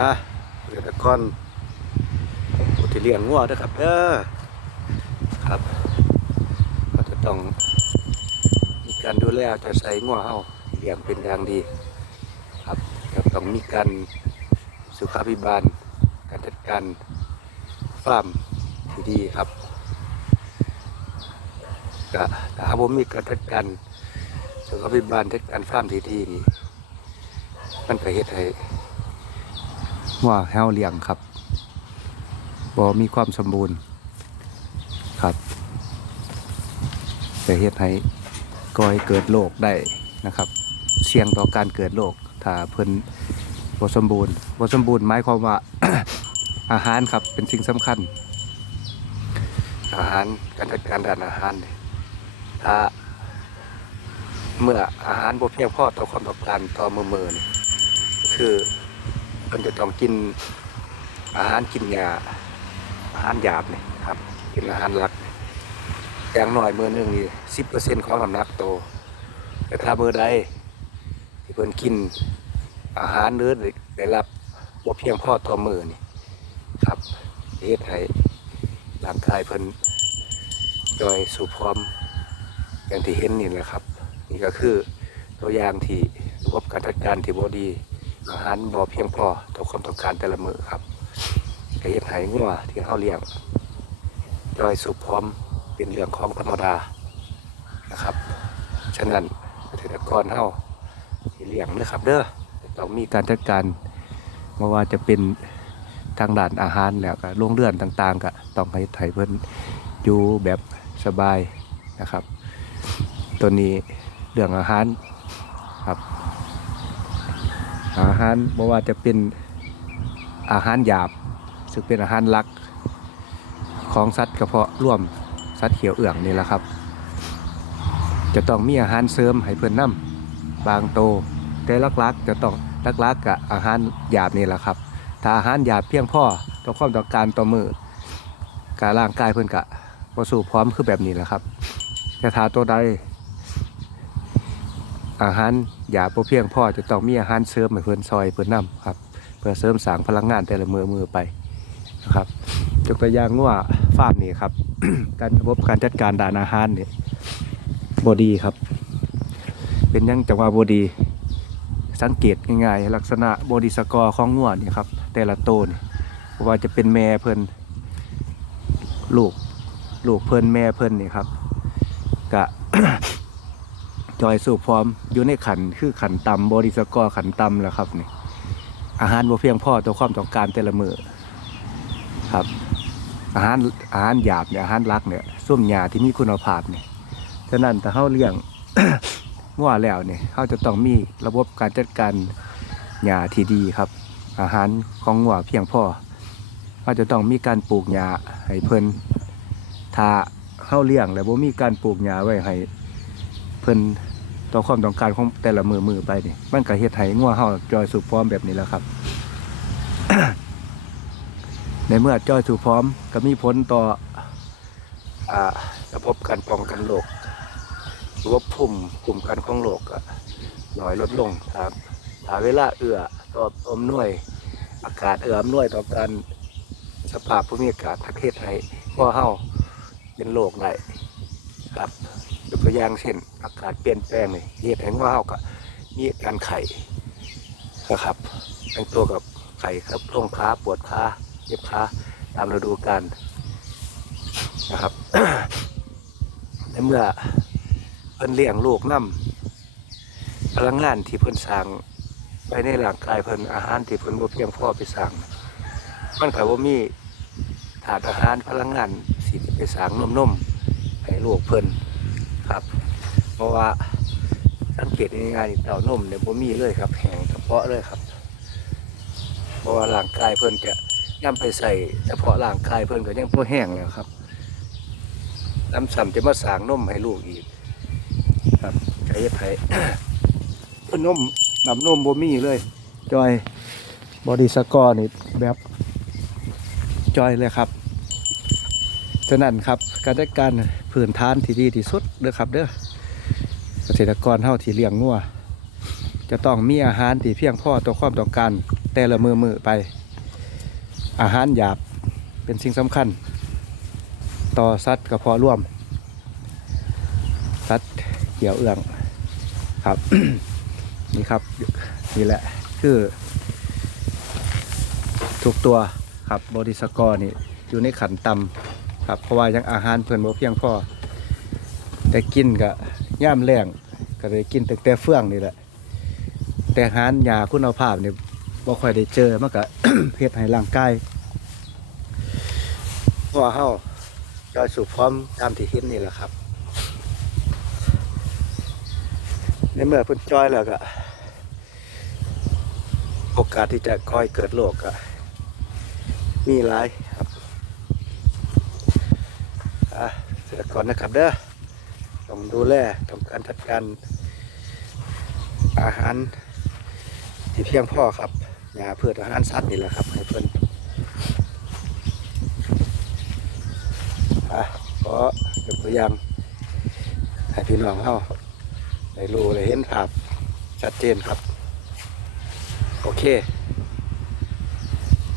อะเกษตรกรผู้ที่เลี้ยงงัวด้วยครับเด้อครับ ก็จะต้องมีการดูแลจะใส่งัวเฮาเลี้ยงเป็นอย่างดี ครับจะต้องมีการสุขาภิบาล การจัดการฟาร์มที่ดีครับก็ถ้าผมมีการจัดการสุขาภิบาลจัดการฟาร์มที่ดีนี่มันก็เฮ็ดให้ งัวเฮาเลี้ยงครับบ่มีความสมบูรณ์ครับจะเฮ็ดให้ก่อให้เกิดโรคได้นะครับ เสี่ยงต่อการเกิดโรคถ้าเพิ่นบ่สมบูรณ์บ่สมบูรณ์หมายความว่า อาหารครับเป็นสิ่งสำคัญ อาหารการจัดการด้านอาหารถ้าเมื่ออาหารบ่เพียงพอต่อความต้องการต่อมือมือนี่คือ มันจะต้องกินอาหารกินยาอาหารหยาบนี่ครับกินอาหารหลักนี่อย่างน้อยมื้อหนึงนี่10%ของน้ำหนักโต แต่ถ้ามื้อใดที่เพิ่นกินอาหารหรือได้รับบ่เพียงพอต่อมือนี่ครับเฮ็ดให้ร่างกายเพิ่นจอยสู่พร้อมอย่างที่เห็นนี่แหละครับ นี่ก็คือตัวอย่างที่ระบบการจัดการที่บ่ดี อาหารบ่เพียงพอต่อความต้องการแต่ละมือครับก็เฮ็ดให้งัวที่เฮาเลี้ยงจอยสู่พร้อมเป็นเรื่องของธรรมดานะครับ ฉะนั้นเกษตรกรเฮาที่เลี้ยงนะครับเด้อต้องมีการจัดการไม่ว่าจะเป็นทางด้านอาหารแล้วก็โรงเรือนต่างๆ ก็ต้องให้ไทยเพิ่นอยู่แบบสบายนะครับ ตัวนี้เรื่องอาหารครับ อาหารบ่ว่าจะเป็นอาหารหยาบ ซึ่งเป็นอาหารหลักของสัตว์กระเพาะร่วมสัตว์เขียวเอื่องนี่แหละครับ จะต้องมีอาหารเสริมให้เพิ่นนํบางโตแต่ลักๆจะต้องลักๆกับอาหารหยาบนี่แหละครับ ถ้าอาหารหยาบเพียงพอต่อความต้องการต่อมือการร่างกายเพิ่อนกะประสู่พร้อมคือแบบนี้แหละครับแต่ถ้าตัวใด อาหารยาบบ่เพียงพอจะต้องมีอาหารเสริมให้เพิ่นซอยเพิ่นนํครับ เพื่อเสริมสร้างพลังงานแต่ละมือมือไปนะครับยกตัวอย่างว่าฟาร์มนี่ครับ การระบบการจัดการด้านอาหารนี่บ่ดีครับ เป็นยังจังหว่าบ่ดี สังเกตง่ายๆลักษณะบอดีสกอร์ของงัวนี่ครับ แต่ละโตวนี่บ่ว่าจะเป็นแม่เพิ่นลูกลูกเพิ่นแม่เพิ่นนี่ครับกะ จอยสูบพร้อมอยู่ในขันคือขันต่ำบอดี้สกอขันต่ำแหละครับนี่อาหารบ่เพียงพอต่อความต้องการแต่ละมือครับ อาหารอาหารหยาบเนี่ยอาหารหลักเนี่ยส้มหญ้าที่มีคุณภาพเนี่ยฉะนั้นถ้าเฮาเลี้ยงงัวแล้วเนี่ยเขาจะต้องมีระบบการจัดการหญ้าที่ดีครับ อาหารของงัวเพียงพอเขาจะต้องมีการปลูกหญ้าให้เพิ่นถ้าเข้าเลี้ยงแล้วบ่มีการปลูกหญ้าไว้ให้เพิ่น ต่อความต้องการของแต่ละมือมือไปนี่มันก็เฮ็ดให้งัวเฮาจอยสู่พร้อมแบบนี้แล้วครับ ในเมื่อจอยสู่พร้อมก็มีผลต่ออ่าระบบการป้องกันโรคระบบภูมิคุมกันของโรคก็น้อยลดลงครับถ้าเวลาเอื้อต่ออมน่วย อากาศเอื้ออำนวยต่อการสภาพภูมิอากาศประเทศไทยว่าเฮาเป็นโรคได้ครับ ยกตัวอย่างเช่น อากาศเปลี่ยนแปลงนี่เหตุแห่งว่าเฮาก็มีอการไข้นะครับแต่งตัวกับไข้ครับลงขาปวดขาเจ็บขาตามฤดูกาลนะครับในเมื่อเพิ่นเลี้ยงลูกน้ำพลังงานที่เพิ่นสร้างไปในร่างกายเพิ่นอาหารที่เพิ่นบ่เพียงพอไปสร้าง มันก็บ่มีถาดอาหารพลังงานสิไปสร้างนมนมๆให้ลูกเพิ่น ครับ เพราะว่าสังเกตง่ายๆเต้านมเนี่ยบ่มีเลยครับ แห้งเฉพาะเลยครับ เพราะว่าร่างกายเพิ่นจะย่ำไปใส่เฉพาะร่างกายเพิ่นก็ยังบ่แห้งแล้วครับน้ำซ้ำจะมาสางนมให้ลูกอีก ครับใช้ไผ่นมนำนมบ่มีเลย จอยบอดี้สกอร์นี่แบบจอยเลยครับฉะนั้นครับการจัดการ พื้นฐานที่ดีที่สุดเด้อครับเด้อเกษตรกรเฮาที่เลี้ยงงัวจะต้องมีอาหารที่เพียงพอต่อความต้องการแต่ละมือมือไป อาหารหยาบเป็นสิ่งสำคัญ ต่อสัตว์กระเพาะร่วม สัตว์เกี่ยวเอื้องครับ นี่ครับนี่แหละคือทุกตัวครับบอดี้สกอร์นี่อยู่ในขันต่ำ ครับเพราะว่ายังอาหารเพิ่นบ่เพียงพอแต่กินก็ย่ามแรงก็เลยกินแต่แต่เฟื่องนี่แหละ แต่อาหารยาคุณภาพนี่บ่ค่อยได้เจอมันก็เฮ็ดให้ร่างกายเพราะว่าเฮาจอยสูบพร้อมตามที่เห็นนี่แหละครับ ในเมื่อเพุ่นจอยแล้วก็โอกาสที่จะก่อยเกิดโรคก็มีหลาย ครับอะเสร็จก่อนนะครับเด้อต้องดูแลทำการจัดการอาหารที่เพียงพอครับยาเพื่ออาหารสัตว์นี่แหละครับให้เพื่อนอะขอยกตัวอย่างให้พี่น้องเฮาได้รู้ได้เห็นภาพชัดเจนครับ โอเค